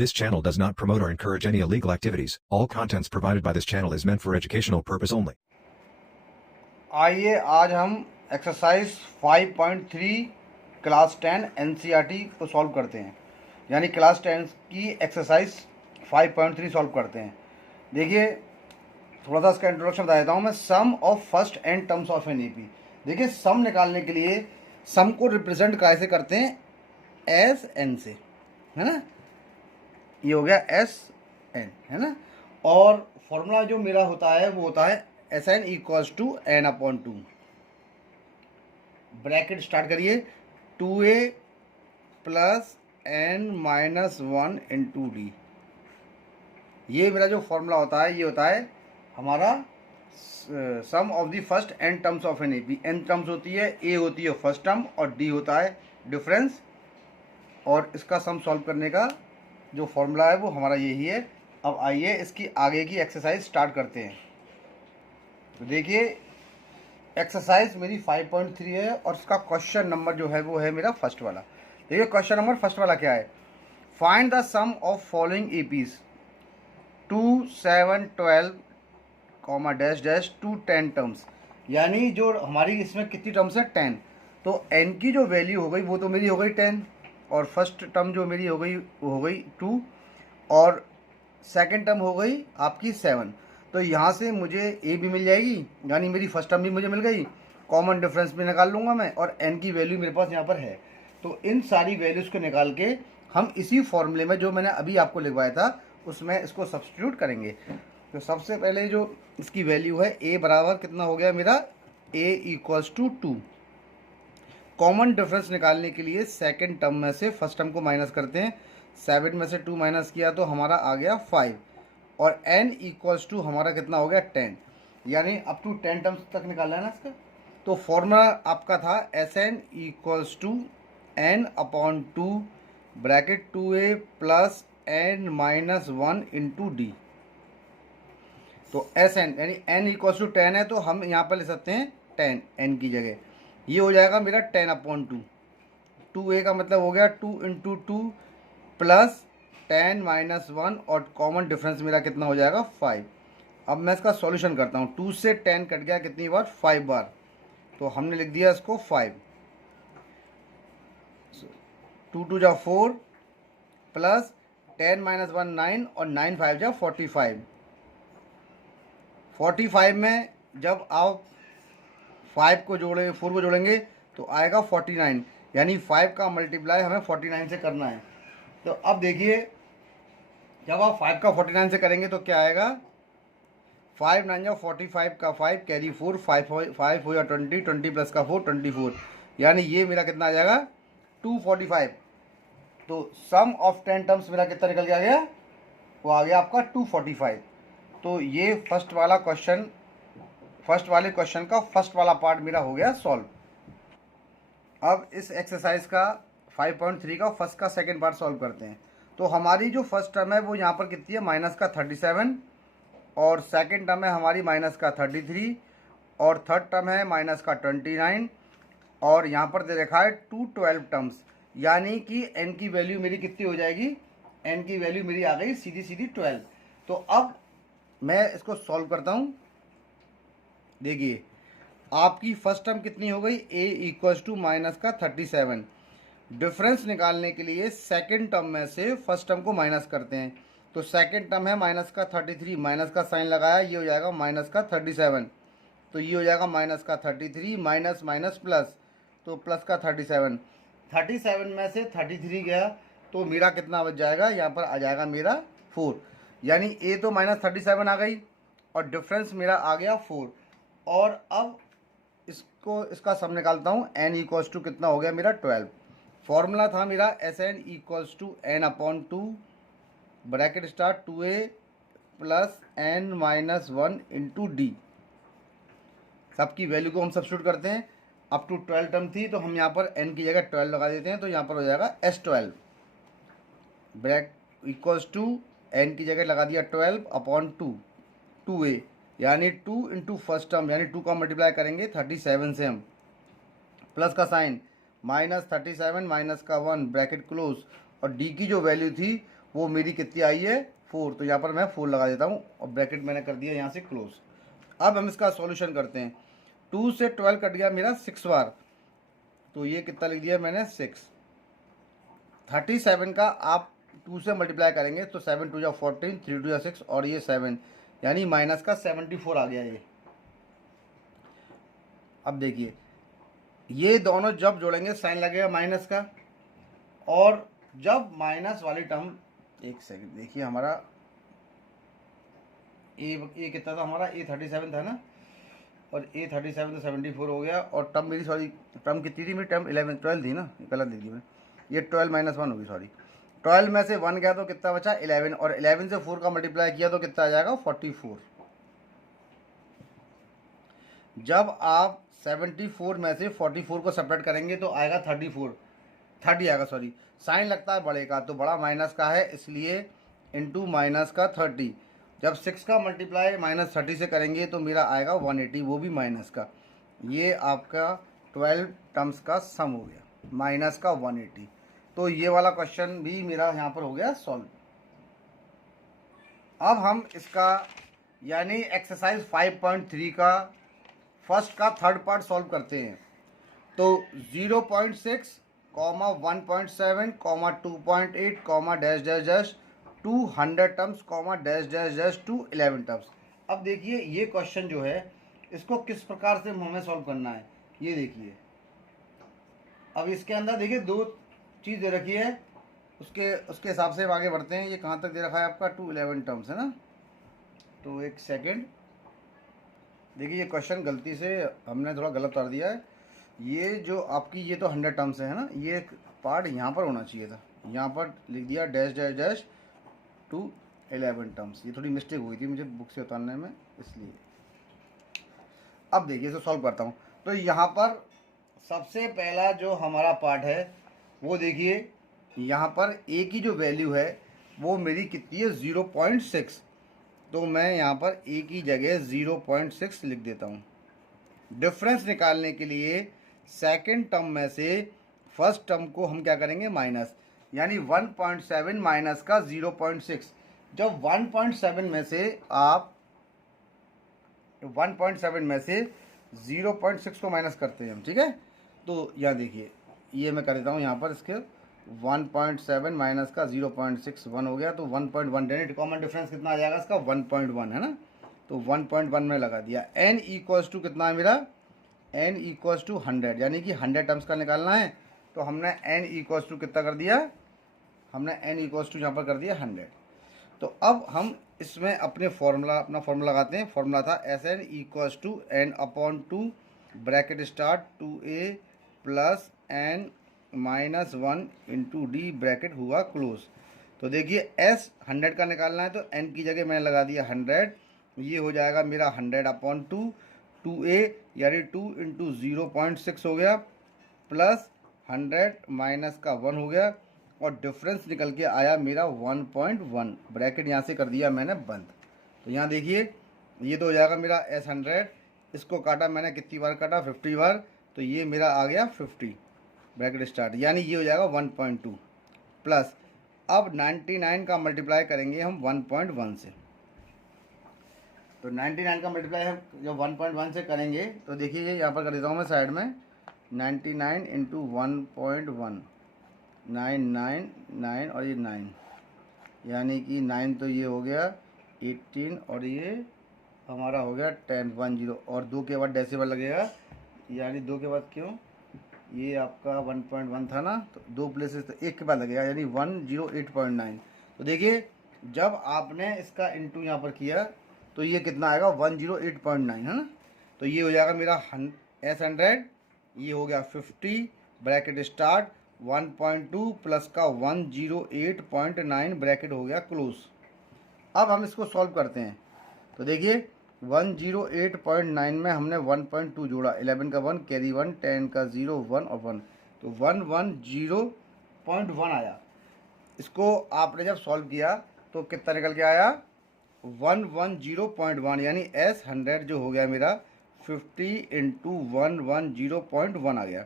This channel does not promote or encourage any illegal activities. All contents provided by this channel is meant for educational purpose only. आइए आज हम exercise 5.3 class 10 NCERT को solve करते हैं, यानी class 10 की exercise 5.3 solve करते हैं। देखिए थोड़ा सा इसका इंट्रोडक्शन बता देता हूँ मैं। Sum of first n terms of an AP. देखिए सम निकालने के लिए सम को रिप्रेजेंट कैसे करते हैं, एस एन से, है ना। ये हो गया एस एन, है ना। और फॉर्मूला जो मेरा होता है वो होता है S n equals to n upon two. Bracket start करिए, 2a plus n minus 1 into d. ये मेरा जो फॉर्मूला होता है ये होता है हमारा sum of the first n terms of an AP. N terms होती है, ए होती है फर्स्ट टर्म और डी होता है डिफरेंस। और इसका सम सॉल्व करने का जो फॉर्मूला है वो हमारा यही है। अब आइए इसकी आगे की एक्सरसाइज स्टार्ट करते हैं। तो देखिए एक्सरसाइज मेरी 5.3 है और इसका क्वेश्चन नंबर जो है वो है मेरा फर्स्ट वाला। देखिए क्वेश्चन नंबर फर्स्ट वाला क्या है, find the sum of following APs 2, 7, 12 comma dash dash to 10 terms. यानी जो हमारी इसमें कितनी टर्म्स है, 10। तो n की जो वैल्यू हो गई वो तो मेरी हो गई 10, और फर्स्ट टर्म जो मेरी हो गई वो हो गई 2, और सेकंड टर्म हो गई आपकी 7। तो यहाँ से मुझे ए भी मिल जाएगी, यानी मेरी फर्स्ट टर्म भी मुझे मिल गई। कॉमन डिफरेंस भी निकाल लूँगा मैं, और एन की वैल्यू मेरे पास यहाँ पर है। तो इन सारी वैल्यूज़ को निकाल के हम इसी फॉर्मूले में जो मैंने अभी आपको लिखवाया था उसमें इसको सब्स्टिट्यूट करेंगे। तो सबसे पहले जो इसकी वैल्यू है ए बराबर कितना हो गया मेरा, ए इक्वल्स टू 2। कॉमन डिफरेंस निकालने के लिए सेकेंड टर्म में से फर्स्ट टर्म को माइनस करते हैं। 7 में से 2 माइनस किया तो हमारा आ गया 5, और n इक्वल्स टू हमारा कितना हो गया 10, यानी अप टू 10 टर्म्स तक निकालना है ना इसका। तो फॉर्मूला आपका था S n equals to n upon 2 bracket 2a plus n minus 1 into d. तो एस एन यानी n इक्वल्स टू 10 है, तो हम यहाँ पर ले सकते हैं 10 n की जगह। ये हो जाएगा मेरा 10 अपॉन 2। 2a का मतलब हो गया 2 इंटू 2 प्लस 10 माइनस 1, और कॉमन डिफरेंस मेरा कितना हो जाएगा 5। अब मैं इसका सॉल्यूशन करता हूँ। 2 से 10 कट गया कितनी बार, 5 बार। तो हमने लिख दिया इसको 5। 2 2 जा 4 प्लस 10 माइनस 1 9, और 9 5 जा 45। 45 में जब आप 5 को जोड़ेंगे, 4 को जोड़ेंगे तो आएगा 49, यानी 5 का मल्टीप्लाई हमें 49 से करना है। तो अब देखिए जब आप 5 का 49 से करेंगे तो क्या आएगा, 5 9 जा 45 का 5 कैरी 4, 5 हो या 20, 20 प्लस का 4 24, यानी ये मेरा कितना आ जाएगा 245। तो सम ऑफ 10 टर्म्स मेरा कितना निकल के आ गया, वो आ गया आपका 245। तो ये फर्स्ट वाले क्वेश्चन का फर्स्ट वाला पार्ट मेरा हो गया सॉल्व। अब इस एक्सरसाइज का 5.3 का फर्स्ट का सेकंड पार्ट सॉल्व करते हैं। तो हमारी जो फर्स्ट टर्म है वो यहाँ पर कितनी है, माइनस का 37, और सेकंड टर्म है हमारी माइनस का 33, और थर्ड टर्म है माइनस का 29, और यहाँ पर दे रखा है 212 टर्म्स, यानी कि n की वैल्यू मेरी कितनी हो जाएगी, n की वैल्यू मेरी आ गई सीधी सीधी 12। तो अब मैं इसको सॉल्व करता हूँ। देखिए आपकी फर्स्ट टर्म कितनी हो गई, a इक्वल्स टू माइनस का 37। डिफरेंस निकालने के लिए सेकंड टर्म में से फर्स्ट टर्म को माइनस करते हैं। तो सेकंड टर्म है माइनस का 33, माइनस का साइन लगाया, ये हो जाएगा माइनस का 37। तो ये हो जाएगा माइनस का 33 माइनस माइनस प्लस, तो प्लस का 37। 37 में से 33 गया तो मेरा कितना बच जाएगा, यहाँ पर आ जाएगा मेरा 4, यानी ए तो माइनस 37 आ गई और डिफरेंस मेरा आ गया 4। और अब इसका सम निकालता हूँ, n इक्वल्स टू कितना हो गया मेरा 12। फॉर्मूला था मेरा S n equals to n upon 2 bracket start 2a plus n minus 1 into d. सबकी वैल्यू को हम सब्स्टिट्यूट करते हैं। अप टू 12 टर्म थी तो हम यहाँ पर n की जगह 12 लगा देते हैं, तो यहाँ पर हो जाएगा S12 brake equals to n की जगह लगा दिया 12 अपॉन 2a, यानी 2 इंटू फर्स्ट टर्म, यानी 2 का मल्टीप्लाई करेंगे 37 से हम, प्लस का साइन माइनस 37 माइनस का 1 ब्रैकेट क्लोज, और d की जो वैल्यू थी वो मेरी कितनी आई है 4, तो यहाँ पर मैं 4 लगा देता हूँ और ब्रैकेट मैंने कर दिया यहाँ से क्लोज। अब हम इसका सॉल्यूशन करते हैं। 2 से 12 कट गया मेरा 6 बार, तो ये कितना लिख दिया मैंने 6। 37 का आप 2 से मल्टीप्लाई करेंगे तो 7 2 जा 14, 3 2 जा 6 और ये 7, यानी माइनस का 74 आ गया ये। अब देखिए ये दोनों जब जोड़ेंगे साइन लगेगा माइनस का, और जब माइनस वाली टर्म, एक सेकंड देखिए हमारा ए कितना था हमारा, ए 37 था ना, और ए 37 तो 74 हो गया, और टर्म मेरी सॉरी टर्म कितनी थी मेरी, टर्म 12 थी ना, गलत लिख दी मैंने, ये 12 - 1 होगी सॉरी। 12 में से 1 गया तो कितना बचा 11, और 11 से 4 का मल्टीप्लाई किया तो कितना आ जाएगा 44। जब आप 74 में से 44 को सेपरेट करेंगे तो आएगा 30 आएगा सॉरी, साइन लगता है बड़े का तो बड़ा माइनस का है इसलिए इंटू माइनस का 30। जब 6 का मल्टीप्लाई -30 से करेंगे तो मेरा आएगा 180, वो भी माइनस का। ये आपका 12 टर्म्स का सम हो गया माइनस का 180। तो ये वाला क्वेश्चन भी मेरा यहाँ पर हो गया सॉल्व। अब हम इसका यानी एक्सरसाइज 5.3 का फर्स्ट का थर्ड पार्ट सॉल्व करते हैं। तो 0.6, 1.7, 2.8, dash dash dash 200 terms, dash dash dash 11 terms. अब देखिए ये क्वेश्चन जो है इसको किस प्रकार से हमें सॉल्व करना है, ये देखिए। अब इसके अंदर देखिए दो चीज़ दे रखी है, उसके हिसाब से हम आगे बढ़ते हैं। ये कहाँ तक दे रखा है आपका 211 टर्म्स है ना, तो एक सेकेंड देखिए ये क्वेश्चन गलती से हमने थोड़ा गलत कर दिया है। ये जो आपकी ये तो 100 टर्म्स है ना, ये एक पार्ट यहाँ पर होना चाहिए था, यहाँ पर लिख दिया डैश डैश डैश 211 टर्म्स। ये थोड़ी मिस्टेक हुई थी मुझे बुक से उतारने में इसलिए। अब देखिए इसे सॉल्व करता हूँ। तो यहाँ पर सबसे पहला जो हमारा पार्ट है वो देखिए, यहाँ पर ए की जो वैल्यू है वो मेरी कितनी है 0.6, तो मैं यहाँ पर ए की जगह 0.6 लिख देता हूँ। डिफरेंस निकालने के लिए सेकंड टर्म में से फर्स्ट टर्म को हम क्या करेंगे माइनस, यानी 1.7 माइनस का 0.6। जब 1.7 में से आप 1.7 में से 0.6 को माइनस करते हैं हम, ठीक है। तो यहाँ देखिए ये मैं कर देता हूँ यहाँ पर इसके 1.7 माइनस का 0.6 1 हो गया, तो 1.1 यानी कॉमन डिफरेंस कितना आ जाएगा इसका 1.1 है ना, तो 1.1 में लगा दिया। n इक्वल्स टू कितना है मेरा, n इक्वल्स टू 100, यानी कि 100 टर्म्स का निकालना है। तो हमने n इक्वल्स टू कितना कर दिया, हमने n इक्वल्स टू यहाँ पर कर दिया 100। तो अब हम इसमें अपना फॉर्मूला लगाते हैं। फॉर्मूला था Sn equals to n/2 bracket start 2a plus n -1 into d bracket हुआ क्लोज। तो देखिए s 100 का निकालना है तो n की जगह मैंने लगा दिया 100, ये हो जाएगा मेरा 100/2 2a यानी 2 इंटू 0.6 हो गया प्लस 100 माइनस का 1 हो गया, और डिफरेंस निकल के आया मेरा 1.1। ब्रैकेट यहाँ से कर दिया मैंने बंद। तो यहाँ देखिए ये तो हो जाएगा मेरा S100, इसको काटा मैंने कितनी बार काटा 50 बार, तो ये मेरा आ गया 50 ब्रैकेट स्टार्ट, यानी ये हो जाएगा 1.2 प्लस। अब 99 का मल्टीप्लाई करेंगे हम 1.1 से। तो 99 का मल्टीप्लाई हम जब 1.1 से करेंगे तो देखिए यहाँ पर कर देता हूँ मैं साइड में 99 इंटू 1.1 999 और ये 9, यानी कि 9 तो ये हो गया 18 और ये हमारा हो गया 10 10, और 2 के बाद डेसिमल लगेगा, यानी 2 के बाद क्यों, ये आपका 1.1 था ना, तो 2 प्लेसेस तो 1 के बाद लगेगा, यानी 108.9। तो देखिए जब आपने इसका इंटू यहाँ पर किया तो ये कितना आएगा 108.9 है ना। तो ये हो जाएगा मेरा S100, ये हो गया 50 ब्रैकेट स्टार्ट 1.2 प्लस का 108.9 ब्रैकेट हो गया क्लोज। अब हम इसको सॉल्व करते हैं। तो देखिए 108.9 में हमने 1.2 जोड़ा, 11 का 1 कैरी 1, 10 का 0 1 और 1, तो 110.1 आया। इसको आपने जब सॉल्व किया तो कितना निकल के आया 110.1, यानी S100 जो हो गया मेरा 50 इंटू 110.1 आ गया।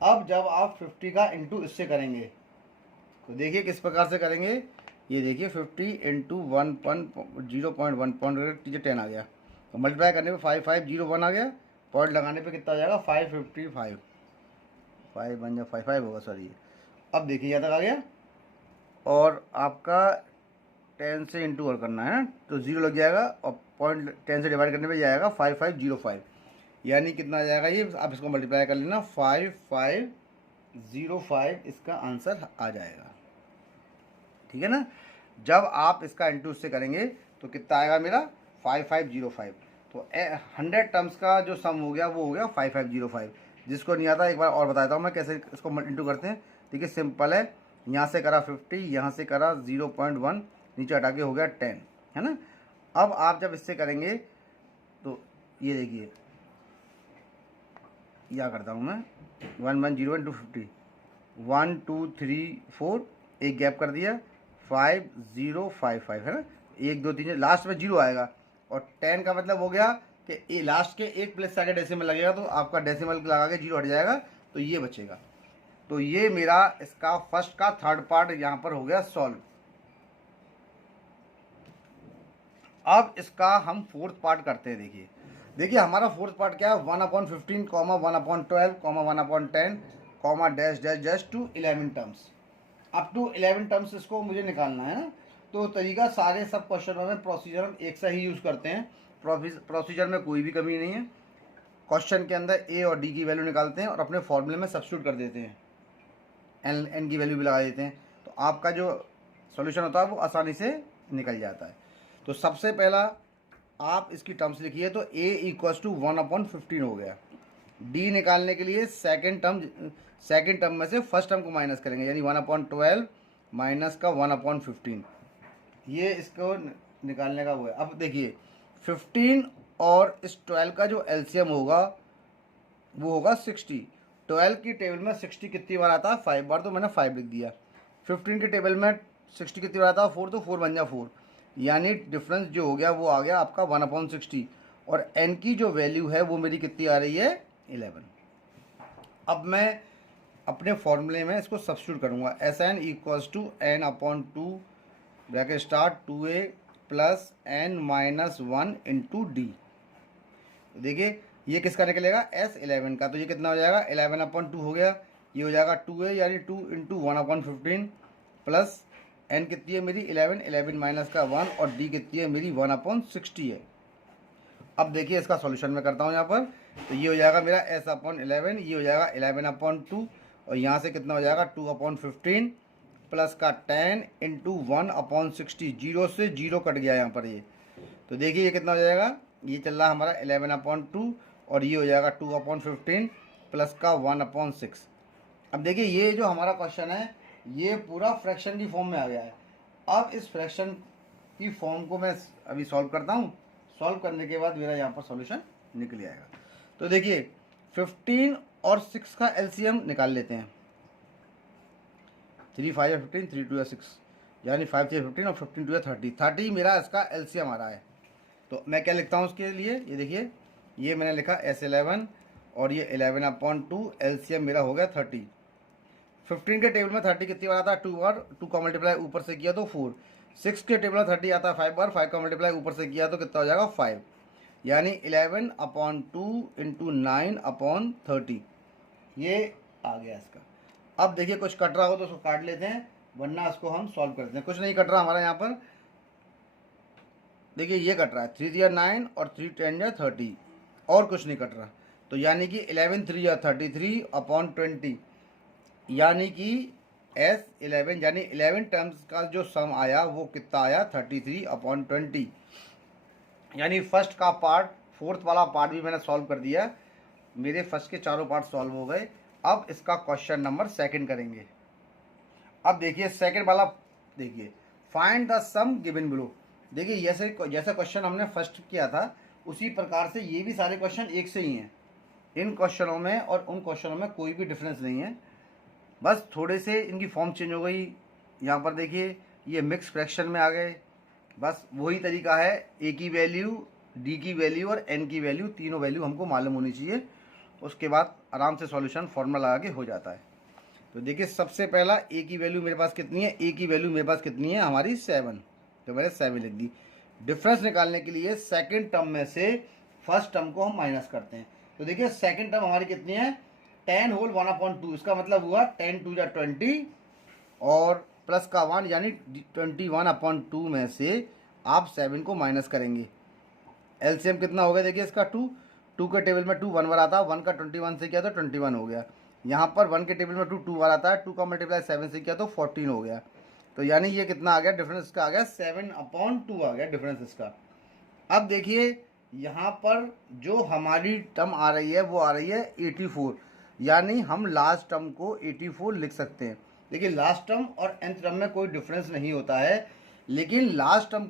अब जब आप 50 का इंटू इससे करेंगे तो देखिए किस प्रकार से करेंगे, ये देखिए 50 इंटू 0.1 टीचर 10 आ गया, तो मल्टीप्लाई करने पे 5501 आ गया, पॉइंट लगाने पे कितना आ जाएगा 555, 5 बन जा 55 होगा सॉरी। अब देखिए यहाँ तक आ गया, और आपका 10 से इंटू और करना है ना, तो 0 लग जाएगा और पॉइंट 10 से डिवाइड करने पे जाएगा 5505, यानी कितना आ जाएगा ये, आप इसको मल्टीप्लाई कर लेना 5505 इसका आंसर आ जाएगा। ठीक है ना, जब आप इसका इंटू से करेंगे तो कितना आएगा मेरा 5505, तो 100 टर्म्स का जो सम हो गया वो हो गया 5505। जिसको नहीं आता एक बार और बताता हूँ मैं कैसे इसको इंटू करते हैं। देखिए सिंपल है, यहाँ से करा 50, यहाँ से करा 0.1, नीचे हटा के हो गया 10, है ना। अब आप जब इससे करेंगे तो ये देखिए क्या करता हूँ मैं, 110 इंटू 50, 1 2 3 4, एक गैप कर दिया, 5055 है ना, 1 2 3 लास्ट में 0 आएगा, और 10 का मतलब हो गया कि लास्ट के एक प्लेस से आगे डेसिमल लगेगा, तो आपका डेसिमल लगा के 0 हट जाएगा, तो ये बचेगा। तो ये मेरा इसका फर्स्ट का थर्ड पार्ट यहाँ पर हो गया सॉल्व। अब इसका हम फोर्थ पार्ट करते हैं। देखिए हमारा फोर्थ पार्ट क्या है, 1/15, 1/12, 1/10, dash dash dash to 11 terms, up to 11 terms इसको मुझे निकालना है ना। तो तरीका सारे सब क्वेश्चनों में प्रोसीजर हम एक सा ही यूज़ करते हैं, प्रोसीजर में कोई भी कमी नहीं है। क्वेश्चन के अंदर ए और डी की वैल्यू निकालते हैं और अपने फॉर्मूले में सब्स्टिट्यूट कर देते हैं, एन की वैल्यू भी लगा देते हैं, तो आपका जो सॉल्यूशन होता है वो आसानी से निकल जाता है। तो सबसे पहला आप इसकी टर्म्स लिखिए, तो a इक्वल्स टू 1/15 हो गया। d निकालने के लिए सेकेंड टर्म में से फर्स्ट टर्म को माइनस करेंगे, यानी 1/12 माइनस का 1/15, ये इसको निकालने का वो है। अब देखिए 15 और इस 12 का जो एलसीएम होगा वो होगा 60। 12 की टेबल में 60 कितनी बार आता है, 5 बार, तो मैंने 5 लिख दिया। 15 की टेबल में 60 कितनी बार आता है, 4, तो 4 बन गया 4, यानी डिफरेंस जो हो गया वो आ गया आपका 1/60, और n की जो वैल्यू है वो मेरी कितनी आ रही है 11। अब मैं अपने फॉर्मूले में इसको सब्स्टिट्यूट करूँगा, Sn equals to n/2 bracket start 2a plus n-1 into d. देखिए ये किसका निकलेगा, S11 का, तो ये कितना हो जाएगा 11/2 हो गया, ये हो जाएगा 2a यानी 2 इंटू 1/15 प्लस n कितनी है मेरी 11, 11 माइनस का 1, और d कितनी है मेरी 1/60 है। अब देखिए इसका सॉल्यूशन मैं करता हूँ यहाँ पर, तो ये हो जाएगा मेरा S/11, ये हो जाएगा 11/2, और यहाँ से कितना हो जाएगा 2/15 प्लस का 10 इंटू 1/60, 0 से 0 कट गया यहाँ पर ये, तो देखिए ये कितना हो जाएगा, ये चल रहा है हमारा 11/2, और ये हो जाएगा 2/15 प्लस का 1/6। अब देखिए ये जो हमारा क्वेश्चन है ये पूरा फ्रैक्शन की फॉर्म में आ गया है। अब इस फ्रैक्शन की फॉर्म को मैं अभी सॉल्व करता हूँ, सॉल्व करने के बाद मेरा यहाँ पर सॉल्यूशन निकल आएगा। तो देखिए 15 और 6 का एलसीएम निकाल लेते हैं, 3 5 या 15, 3 2 या 6, यानी 5 3 15 और 15 2 या 30, 30 मेरा इसका एलसीएम आ रहा है। तो मैं क्या लिखता हूँ उसके लिए, ये देखिए ये मैंने लिखा S11 और ये 11/2, एलसीएम मेरा हो गया 30। 15 के टेबल में 30 कितनी बार आता है 2 बार, 2 का मल्टीप्लाई ऊपर से किया तो 4। 6 के टेबल में 30 आता है 5 बार, 5 का मल्टीप्लाई ऊपर से किया तो कितना हो जाएगा 5, यानी 11/2 इंटू 9/30, ये आ गया इसका। अब देखिए कुछ कट रहा हो तो उसको काट लेते हैं, वरना इसको हम सॉल्व करते हैं। कुछ नहीं कट रहा हमारा यहाँ पर, देखिए ये कट रहा है 3 या 9 और 3 10 या 30, और कुछ नहीं कट रहा, तो यानी कि 11 3 या 33/20, यानी कि S11 यानी 11 टर्म्स का जो सम आया वो कितना आया 33/20, यानी फर्स्ट का पार्ट, फोर्थ वाला पार्ट भी मैंने सॉल्व कर दिया, मेरे फर्स्ट के चारों पार्ट सॉल्व हो गए। अब इसका क्वेश्चन नंबर सेकंड करेंगे। अब देखिए सेकंड वाला, देखिए find the sum given below. देखिए जैसा क्वेश्चन हमने फर्स्ट किया था उसी प्रकार से ये भी सारे क्वेश्चन एक से ही हैं, इन क्वेश्चनों में और उन क्वेश्चनों में कोई भी डिफरेंस नहीं है, बस थोड़े से इनकी फॉर्म चेंज हो गई। यहाँ पर देखिए ये मिक्स फ्रैक्शन में आ गए, बस वही तरीका है, ए की वैल्यू, डी की वैल्यू और एन की वैल्यू, तीनों वैल्यू हमको मालूम होनी चाहिए, उसके बाद आराम से सॉल्यूशन फॉर्मूला लगा के हो जाता है। तो देखिए सबसे पहला ए की वैल्यू मेरे पास कितनी है, ए की वैल्यू मेरे पास कितनी है हमारी 7, तो मैंने 7 लिख दी। डिफरेंस निकालने के लिए सेकंड टर्म में से फर्स्ट टर्म को हम माइनस करते हैं। तो देखिए सेकंड टर्म हमारी कितनी है 10 होल 1/2, इसका मतलब हुआ 10 2 जा 20 और प्लस का 1 यानी 21/2 में से आप 7 को माइनस करेंगे। एलसीएम कितना हो गया देखिए इसका 2 के टेबल में 2 1 बार आता है, 1 का 21 से किया तो 21 हो गया। यहाँ पर 1 के टेबल में 2 2 बार आता है, 2 का मल्टीप्लाई 7 से किया तो 14 हो गया। तो यानी ये कितना आ गया डिफरेंस इसका आ गया 7/2 आ गया डिफरेंस इसका। अब देखिए यहाँ पर जो हमारी टर्म आ रही है वो आ रही है 84, यानी हम लास्ट टर्म को 84 लिख सकते हैं। देखिए लास्ट टर्म और nth टर्म में कोई डिफरेंस नहीं होता है, लेकिन लास्ट टर्म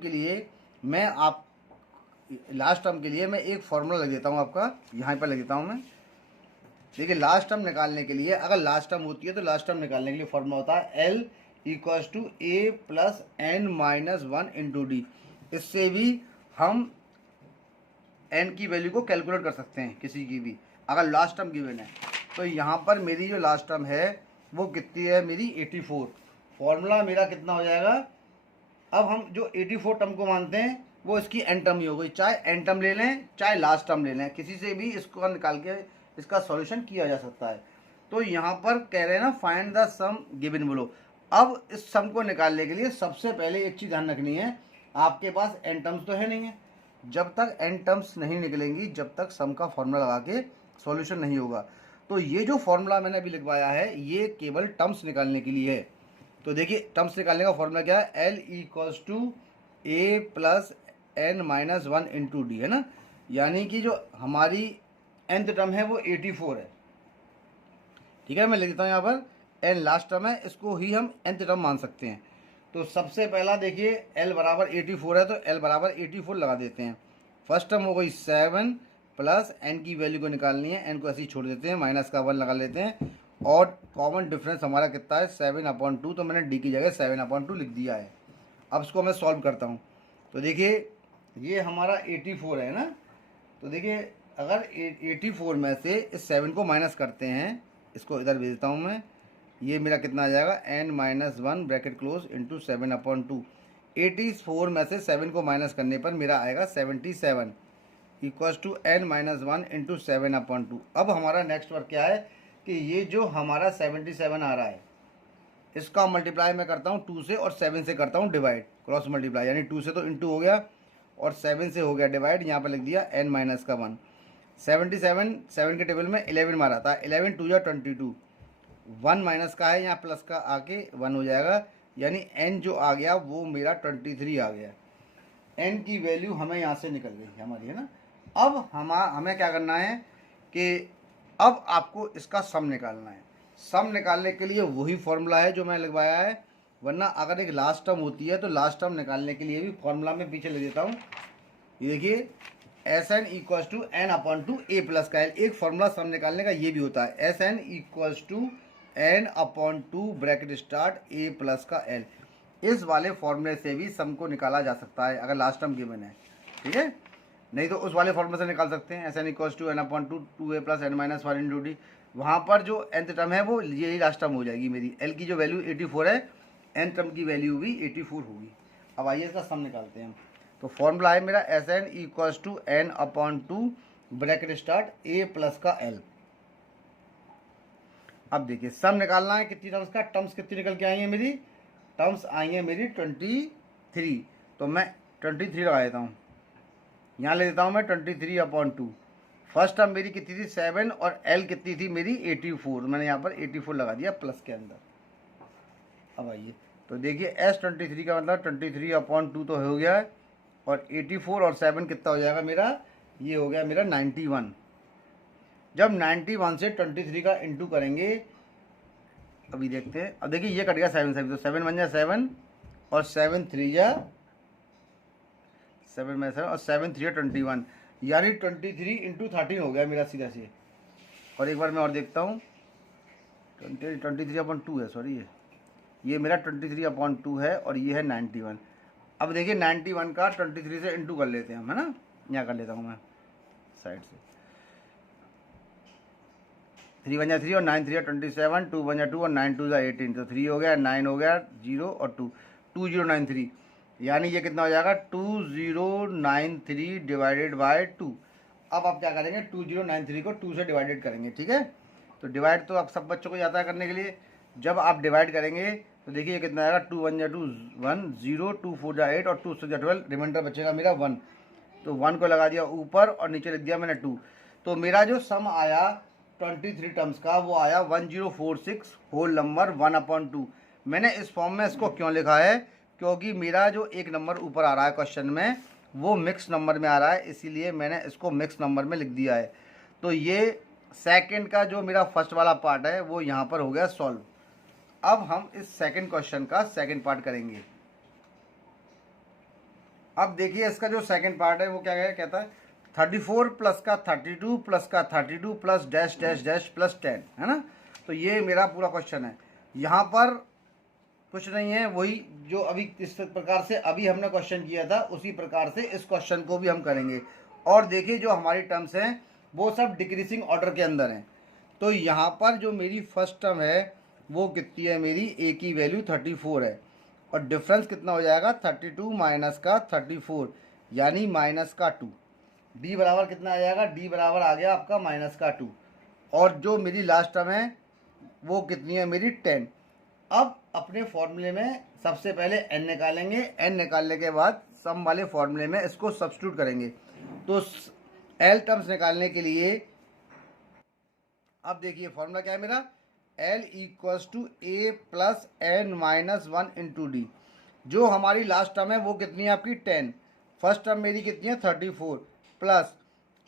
के लिए मैं एक फॉर्मूला लग देता हूँ आपका, यहाँ पर लग देता हूँ मैं। देखिए लास्ट टर्म निकालने के लिए अगर लास्ट टर्म होती है तो लास्ट टर्म निकालने के लिए फॉर्मूला होता है L = A + n-1 × D। इससे भी हम n की वैल्यू को कैलकुलेट कर सकते हैं किसी की भी अगर लास्ट टर्म गिवन है। तो यहाँ पर मेरी जो लास्ट टर्म है वो कितनी है मेरी 84। फॉर्मूला मेरा कितना हो जाएगा, अब हम जो 84 टर्म को मानते हैं वो इसकी n टर्म ही हो गई, चाहे n टर्म ले लें चाहे लास्ट टर्म ले लें, किसी से भी इसको निकाल के इसका सॉल्यूशन किया जा सकता है। तो यहाँ पर कह रहे हैं ना find the sum given below. अब इस सम को निकालने के लिए सबसे पहले एक चीज़ ध्यान रखनी है, आपके पास n टर्म्स तो है नहीं है, जब तक n टर्म्स नहीं निकलेंगी जब तक सम का फॉर्मूला लगा के सॉल्यूशन नहीं होगा। तो ये जो फॉर्मूला मैंने अभी लिखवाया है ये केवल टर्म्स निकालने के लिए है। तो देखिए टर्म्स निकालने का फॉर्मूला क्या है, L = A + n-1 × D है ना, यानी कि जो हमारी nth टर्म है वो 84 है। ठीक है, मैं लिख देता हूँ यहाँ पर n लास्ट टर्म है, इसको ही हम nth टर्म मान सकते हैं। तो सबसे पहला देखिए L = 84 है तो L = 84 लगा देते हैं। फर्स्ट टर्म हो गई 7 प्लस n की वैल्यू को निकालनी है, n को ऐसे ही छोड़ देते हैं, माइनस का 1 लगा लेते हैं और कॉमन डिफरेंस हमारा कितना है 7/2, तो मैंने d की जगह 7/2 लिख दिया है। अब इसको मैं सॉल्व करता हूँ। तो देखिए ये हमारा 84 है ना, तो देखिए अगर 84 में से इस 7 को माइनस करते हैं, इसको इधर भेज देता हूँ मैं, ये मेरा कितना आ जाएगा n-1 ब्रैकेट क्लोज इंटू 7/2। 84 में से 7 को माइनस करने पर मेरा आएगा 77 = n-1 इंटू 7/2। अब हमारा नेक्स्ट वर्क क्या है कि ये जो हमारा 77 आ रहा है इसका मल्टीप्लाई मैं करता हूँ 2 से और 7 से करता हूँ डिवाइड, क्रॉस मल्टीप्लाई, यानी 2 से तो इंटू हो गया और 7 से हो गया डिवाइड। यहाँ पर लिख दिया n-1। 7 के टेबल में 11 मारा था, 11 2 या 22, 1 माइनस का है यहाँ प्लस का आके 1 हो जाएगा, यानी n जो आ गया वो मेरा 23 आ गया। n की वैल्यू हमें यहाँ से निकल गई हमारी, है ना। अब हमें क्या करना है कि अब आपको इसका सम निकालना है। सम निकालने के लिए वही फॉर्मूला है जो मैं लगवाया है, वरना अगर एक लास्ट टर्म होती है तो लास्ट टर्म निकालने के लिए भी फॉर्मूला में पीछे ले देता हूँ। ये देखिए Sn = n/2 A + का L, एक फॉर्मूला सम निकालने का ये भी होता है, Sn = n/2 bracket start A + का L। इस वाले फॉर्मूले से भी सम को निकाला जा सकता है अगर लास्ट टर्म गिवन है, ठीक है, नहीं तो उस वाले फॉर्मूले से निकाल सकते हैं Sn = n/2 2A + n-1 × D। वहाँ पर जो nth टर्म है वो यही लास्ट टर्म हो जाएगी मेरी, L की जो वैल्यू 84 है n टर्म की वैल्यू भी 84 होगी। अब आइए इसका सम निकालते हैं। तो फॉर्मूला है मेरा Sn = n/2 bracket start A + का L। अब देखिए सम निकालना है कितनी टर्म्स का, टर्म्स कितनी निकल के आई हैं मेरी, टर्म्स आई हैं मेरी 23, तो मैं 23 लगा देता हूँ, यहाँ ले देता हूँ मैं 23/2। फर्स्ट टर्म मेरी कितनी थी 7 और L कितनी थी मेरी 84, मैंने यहाँ पर 84 लगा दिया प्लस के अंदर। अब आइए तो देखिए S23 का मतलब 23/2 तो हो गया है, और 84 और 7 कितना हो जाएगा मेरा, ये हो गया मेरा 91। जब 91 से 23 का इंटू करेंगे, अभी देखते हैं, अब देखिए ये कट गया 7 से, तो 7 बन जाए 7 और 7 3 जा 7 में 7 और 7 3 21, यानी 23 × 13 हो गया मेरा सीधा से। और एक बार मैं और देखता हूँ, 23/2 है, सॉरी ये मेरा 23/2 है और ये है 91। अब देखिए 91 का 23 से इंटू कर लेते हैं हम, है ना, यहाँ कर लेता हूँ मैं साइड से, 3 1 3 और 9 3 27, 2 1 2 और 9 2 18, तो 3 हो गया, 9 हो गया, 0 और 2, 2093, यानी ये कितना हो जाएगा 2093 डिवाइडेड बाय 2। अब आप क्या करेंगे 2093 को 2 से डिवाइडेड करेंगे, ठीक है। तो डिवाइड तो आप सब बच्चों को जाता है करने के लिए। जब आप डिवाइड करेंगे तो देखिए ये कितना आएगा, 2 1 2 1 0, 2 4 8 और 2 6 12, रिमाइंडर बचेगा मेरा 1। तो 1 को लगा दिया ऊपर और नीचे लिख दिया मैंने 2। तो मेरा जो सम आया 23 टर्म्स का वो आया 1046 होल नंबर 1/2। मैंने इस फॉर्म में इसको क्यों लिखा है, क्योंकि मेरा जो एक नंबर ऊपर आ रहा है क्वेश्चन में वो मिक्स नंबर में आ रहा है, इसीलिए मैंने इसको मिक्स नंबर में लिख दिया है। तो ये सेकंड का जो मेरा फर्स्ट वाला पार्ट है वो यहाँ पर हो गया सॉल्व। अब हम इस सेकंड क्वेश्चन का सेकंड पार्ट करेंगे। अब देखिए इसका जो सेकंड पार्ट है वो क्या कहता है, 34 प्लस का 32 प्लस का 32 plus dash dash dash plus 10, है ना। तो ये मेरा पूरा क्वेश्चन है। यहाँ पर कुछ नहीं है, वही जो अभी इस प्रकार से अभी हमने क्वेश्चन किया था उसी प्रकार से इस क्वेश्चन को भी हम करेंगे। और देखिए जो हमारी टर्म्स हैं वो सब डिक्रीजिंग ऑर्डर के अंदर हैं। तो यहाँ पर जो मेरी फर्स्ट टर्म है वो कितनी है, मेरी ए की वैल्यू 34 है और डिफरेंस कितना हो जाएगा 32 माइनस का 34 यानी माइनस का 2। डी बराबर कितना आ जाएगा, डी बराबर आ गया आपका माइनस का 2। और जो मेरी लास्ट टर्म है वो कितनी है मेरी 10। अब अपने फॉर्मूले में सबसे पहले n निकालेंगे, n निकालने के बाद सम वाले फॉर्मूले में इसको सब्स्टिट्यूट करेंगे। तो l टर्म्स निकालने के लिए अब देखिए फॉर्मूला क्या है मेरा, L equals to a plus n minus 1 into d. जो हमारी लास्ट टर्म है वो कितनी है आपकी 10, फर्स्ट टर्म मेरी कितनी है 34 प्लस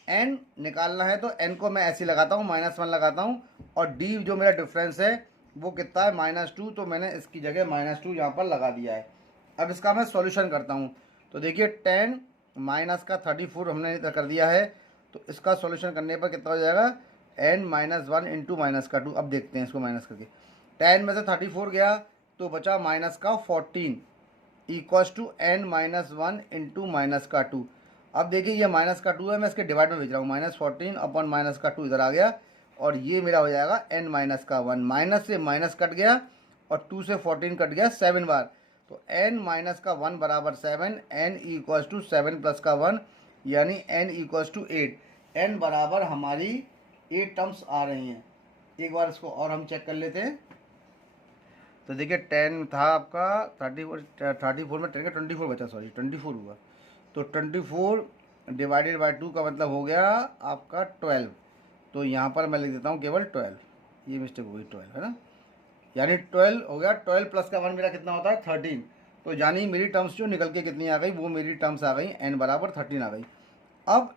n निकालना है तो n को मैं ऐसे लगाता हूँ -1 लगाता हूँ और d जो मेरा डिफरेंस है वो कितना है -2, तो मैंने इसकी जगह -2 यहाँ पर लगा दिया है। अब इसका मैं सॉल्यूशन करता हूँ। तो देखिए 10 माइनस का 34 हमने कर दिया है, तो इसका सॉल्यूशन करने पर कितना हो जाएगा n-1 इंटू -2। अब देखते हैं इसको माइनस करके, 10 में से 34 गया तो बचा -14 इक्वल्स टू n-1 इंटू -2। अब देखिए ये -2 है, मैं इसके डिवाइड में भेज रहा हूँ, -14 अपन -2 इधर आ गया और ये मेरा हो जाएगा n-1। माइनस से माइनस कट गया और 2 से 14 कट गया 7 बार, तो n-1 बराबर 7, n इक्वल्स टू 7 प्लस का 1 यानी n इक्वल्स टू 8। n बराबर हमारी 8 टर्म्स आ रही हैं। एक बार इसको और हम चेक कर लेते हैं। तो देखिए 10 था आपका 34 में 10 का 24 बचा, सॉरी 24 हुआ, तो 24 डिवाइडेड बाय 2 का मतलब हो गया आपका 12। तो यहाँ पर मैं लिख देता हूँ केवल 12, ये मिस्टेक हो गई, 12 है ना, यानी 12 हो गया। 12 प्लस का 1 मेरा कितना होता है 13। तो यानी मेरी टर्म्स जो निकल के कितनी आ गई, वो मेरी टर्म्स आ गई n बराबर 13 आ गई। अब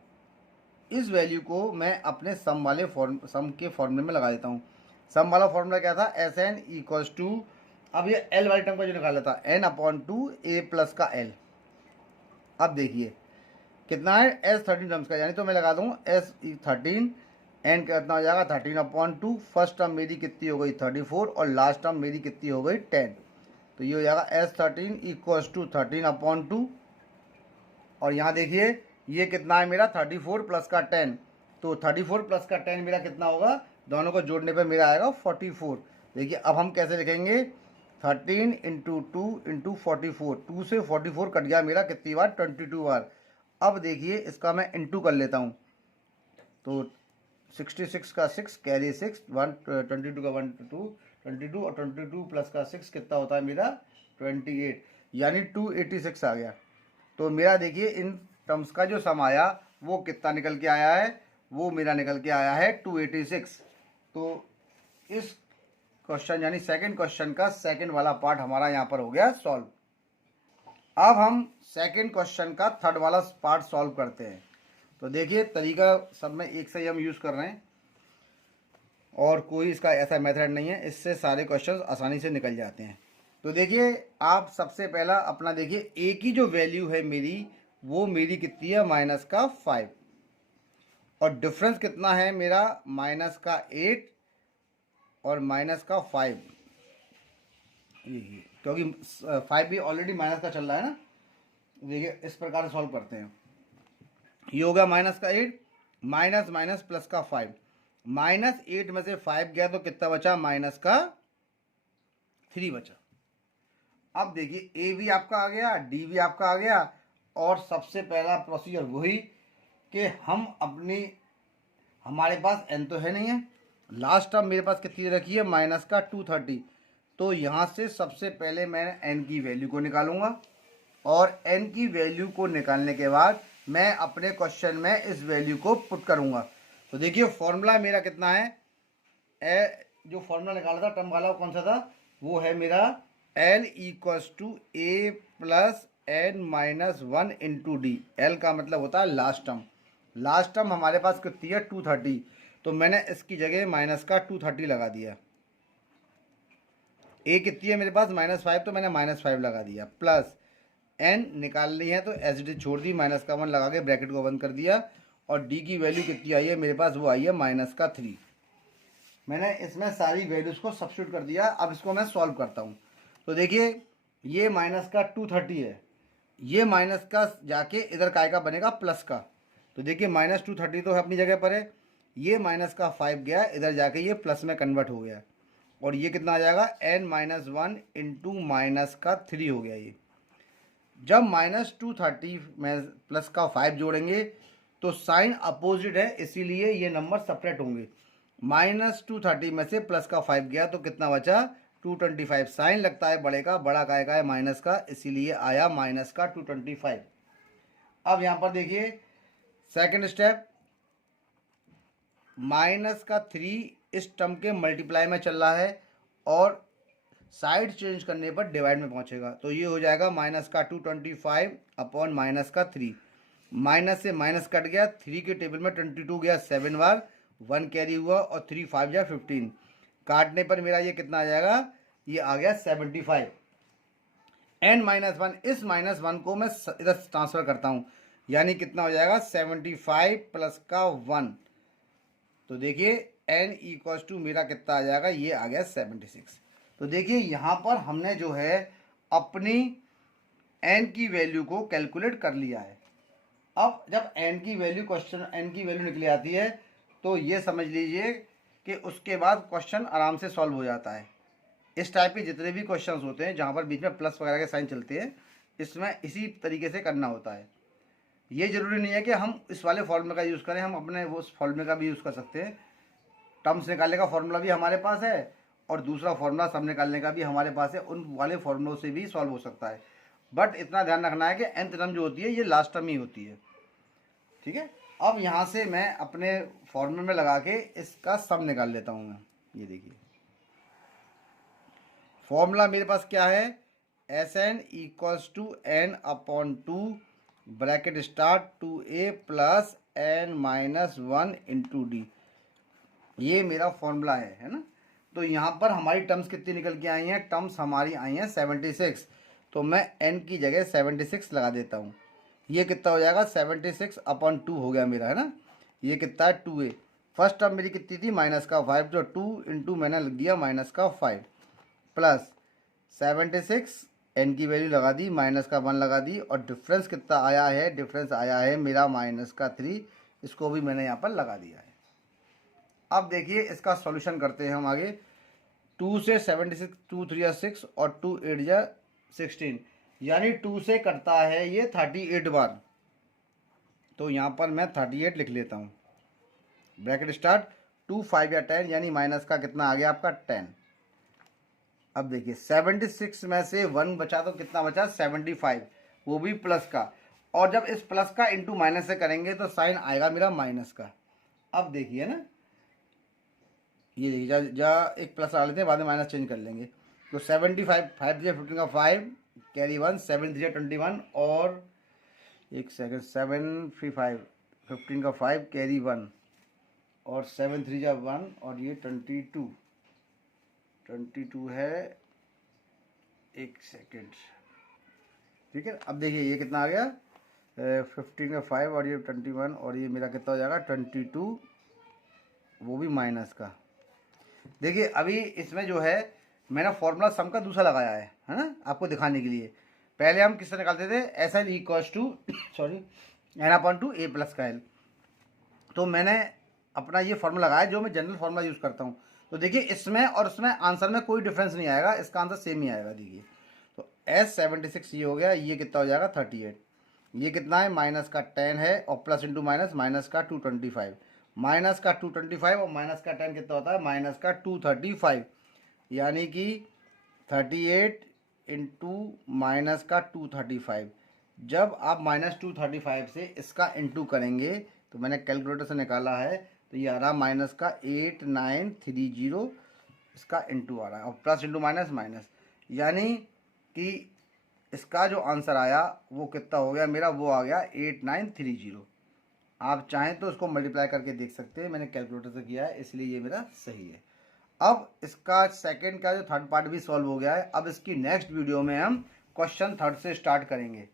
इस वैल्यू को मैं अपने सम वाले सम के फॉर्मूले में लगा देता हूँ। सम वाला फॉर्मूला क्या था, एस एन इक्वल्स टू, अब ये एल वाली टर्म का जो निकाला था n/2 a प्लस का l। अब देखिए कितना है S13 टर्म्स का, यानी तो मैं लगा दूँ S13, n कितना हो जाएगा 13/2। फर्स्ट टर्म मेरी कितनी हो गई 34 और लास्ट टर्म मेरी कितनी हो गई 10। तो ये हो जाएगा S13 इक्वल्स टू 13/2। और यहाँ देखिए ये कितना है मेरा 34 प्लस का 10, तो 34 प्लस का 10 मेरा कितना होगा, दोनों को जोड़ने पे मेरा आएगा 44। देखिए अब हम कैसे लिखेंगे, 13 इंटू 2 इंटू 44, 2 से 44 कट गया मेरा कितनी बार 22 बार। अब देखिए इसका मैं इंटू कर लेता हूँ, तो 66 का 6 कैरी 6, 22 का 1 2 22 और 22 प्लस का 6 कितना होता है मेरा 28, यानी 286 आ गया। तो मेरा देखिए इन टर्म्स का जो सम आया वो कितना निकल के आया है, वो मेरा निकल के आया है 286। तो इस क्वेश्चन यानी सेकंड क्वेश्चन का सेकंड वाला पार्ट हमारा यहाँ पर हो गया सॉल्व। अब हम सेकंड क्वेश्चन का थर्ड वाला पार्ट सॉल्व करते हैं। तो देखिए तरीका सब में एक से ही हम यूज़ कर रहे हैं और कोई इसका ऐसा मेथड नहीं है, इससे सारे क्वेश्चन आसानी से निकल जाते हैं। तो देखिए आप सबसे पहला अपना देखिए ए की जो वैल्यू है मेरी, वो मेरी कितनी है -5 और डिफरेंस कितना है मेरा -8 और -5, क्योंकि 5 भी ऑलरेडी माइनस का चल रहा है ना। देखिए इस प्रकार से सॉल्व करते हैं। ये होगा -8 माइनस माइनस प्लस का 5, -8 में से 5 गया तो कितना बचा, -3 बचा। अब देखिए ए भी आपका आ गया, डी भी आपका आ गया, और सबसे पहला प्रोसीजर वही कि हम अपनी, हमारे पास n तो है नहीं है, लास्ट टर्म मेरे पास कितनी रखी है, -230। तो यहाँ से सबसे पहले मैं n की वैल्यू को निकालूंगा, और n की वैल्यू को निकालने के बाद मैं अपने क्वेश्चन में इस वैल्यू को पुट करूंगा। तो देखिए फॉर्मूला मेरा कितना है, जो फॉर्मूला निकाला था टर्म वाला वो कौन सा था, वो है मेरा L = A + n-1 × D। L का मतलब होता है लास्ट टर्म। लास्ट टर्म हमारे पास कितनी है, 230। तो मैंने इसकी जगह -230 लगा दिया। ए कितनी है मेरे पास, -5, तो मैंने -5 लगा दिया, प्लस n निकाल ली है तो एज इट इज छोड़ दी, -1 लगा के ब्रैकेट को बंद कर दिया, और d की वैल्यू कितनी आई है मेरे पास, वो आई है -3। मैंने इसमें सारी वैल्यूज को सब्स्टिट्यूट कर दिया। अब इसको मैं सॉल्व करता हूँ। तो देखिए ये -230 है, ये माइनस का जाके इधर काय का बनेगा, प्लस का। तो देखिए -230 तो है अपनी जगह पर है, ये -5 गया इधर जाके ये प्लस में कन्वर्ट हो गया, और ये कितना आ जाएगा, n-1 × -3 हो गया। ये जब -230 में +5 जोड़ेंगे तो साइन अपोजिट है, इसीलिए ये नंबर सेपरेट होंगे। -230 में से +5 गया तो कितना बचा, 225। साइन लगता है बड़े का, बड़ा काय का है माइनस का, इसीलिए आया -225। अब यहाँ पर देखिए सेकंड स्टेप, -3 इस टर्म के मल्टीप्लाई में चल रहा है और साइड चेंज करने पर डिवाइड में पहुंचेगा। तो ये हो जाएगा -225 अपॉन -3। माइनस से माइनस कट गया, 3 के टेबल में 22 गया 7 बार, 1 कैरी हुआ, और 3 5 या 15, काटने पर मेरा ये कितना आ जाएगा, ये आ गया 75। n-1, इस -1 को मैं इधर ट्रांसफर करता हूँ, यानी कितना हो जाएगा, 75 प्लस का 1। तो देखिए n = मेरा कितना आ जाएगा, ये आ गया 76। तो देखिए यहाँ पर हमने जो है अपनी n की वैल्यू को कैलकुलेट कर लिया है। अब जब n की वैल्यू निकली आती है तो ये समझ लीजिए कि उसके बाद क्वेश्चन आराम से सॉल्व हो जाता है। इस टाइप के जितने भी क्वेश्चंस होते हैं जहाँ पर बीच में प्लस वगैरह के साइन चलते हैं, इसमें इसी तरीके से करना होता है। ये ज़रूरी नहीं है कि हम इस वाले फॉर्मूले का यूज़ करें, हम अपने वो फॉर्मूले का भी यूज़ कर सकते हैं। टर्म्स निकालने का फॉर्मूला भी हमारे पास है, और दूसरा फॉर्मूला सम निकालने का भी हमारे पास है, उन वाले फॉर्मूलों से भी सॉल्व हो सकता है। बट इतना ध्यान रखना है कि nth टर्म जो होती है ये लास्ट टर्म ही होती है, ठीक है। अब यहाँ से मैं अपने फॉर्मूले में लगा के इसका सम निकाल लेता हूँ मैं। ये देखिए फॉर्मूला मेरे पास क्या है, Sn = n/2 bracket start 2a + n-1 × d। ये मेरा फॉर्मूला है ना। तो यहाँ पर हमारी टर्म्स कितनी निकल के आई हैं, टर्म्स हमारी आई हैं 76। तो मैं n की जगह 76 लगा देता हूँ। ये कितना हो जाएगा, 76/2 हो गया मेरा, है ना। ये कितना है, 2a। फर्स्ट टर्म मेरी कितनी थी, -5, जो 2 × मैंने लिख दिया -5 प्लस 76, n की वैल्यू लगा दी, -1 लगा दी, और डिफरेंस कितना आया है, डिफरेंस आया है मेरा -3। इसको भी मैंने यहाँ पर लगा दिया है। अब देखिए इसका सॉल्यूशन करते हैं हम आगे। 2 से 76, 2 3 या 6 और 2 8 या 16, यानी 2 से करता है ये 38 बार। तो यहाँ पर मैं 38 लिख लेता हूँ, ब्रैकेट स्टार्ट 2 5 या 10, यानी माइनस का कितना आ गया आपका 10। अब देखिए 76 में से 1 बचा तो कितना बचा, 75, वो भी प्लस का। और जब इस प्लस का इंटू माइनस से करेंगे तो साइन आएगा मेरा माइनस का। अब देखिए ना, ये देखिए जा एक प्लस लगा लेते हैं, बाद में माइनस चेंज कर लेंगे। तो 75, 5 3 15 का 5 कैरी 1, 7 3 21, और एक सेकंड 7 3 5 15 का 5 कैरी 1, और 7 3 1, और ये 22 है, एक सेकंड, ठीक है। अब देखिए ये कितना आ गया, 15 का 5 और ये 21, और ये मेरा कितना हो जाएगा 22, वो भी माइनस का। देखिए अभी इसमें जो है मैंने फॉर्मूला सम का दूसरा लगाया है ना, आपको दिखाने के लिए। पहले हम किससे निकालते थे, Sn = n/2 a + का l। तो मैंने अपना ये फॉर्मूला लगाया जो मैं जनरल फॉर्मूला यूज़ करता हूँ। तो देखिए इसमें और उसमें आंसर में कोई डिफरेंस नहीं आएगा, इसका आंसर सेम ही आएगा। देखिए तो S76 ये हो गया, ये कितना हो जाएगा 38, ये कितना है माइनस का 10 है और प्लस इंटू माइनस माइनस का 225, माइनस का 225 और माइनस का 10 कितना होता है माइनस का 235, यानी कि 38 इंटू माइनस का 235। जब आप माइनस 235 से इसका इंटू करेंगे तो मैंने कैलकुलेटर से निकाला है, तो ये आ रहा माइनस का 8930, इसका इंटू आ रहा है और प्लस इंटू माइनस माइनस, यानी कि इसका जो आंसर आया वो कितना हो गया मेरा, वो आ गया 8930। आप चाहें तो इसको मल्टीप्लाई करके देख सकते हैं, मैंने कैलकुलेटर से किया है इसलिए ये मेरा सही है। अब इसका सेकंड का जो थर्ड पार्ट भी सॉल्व हो गया है। अब इसकी नेक्स्ट वीडियो में हम क्वेश्चन थर्ड से स्टार्ट करेंगे।